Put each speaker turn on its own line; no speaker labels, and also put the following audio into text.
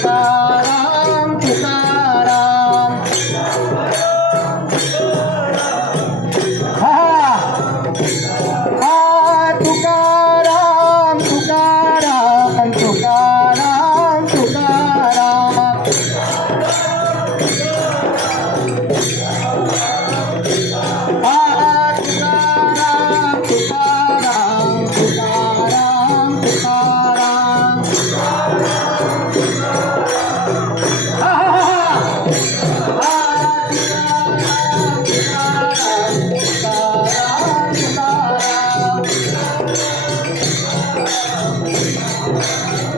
Sitaram Sitaram Thank you.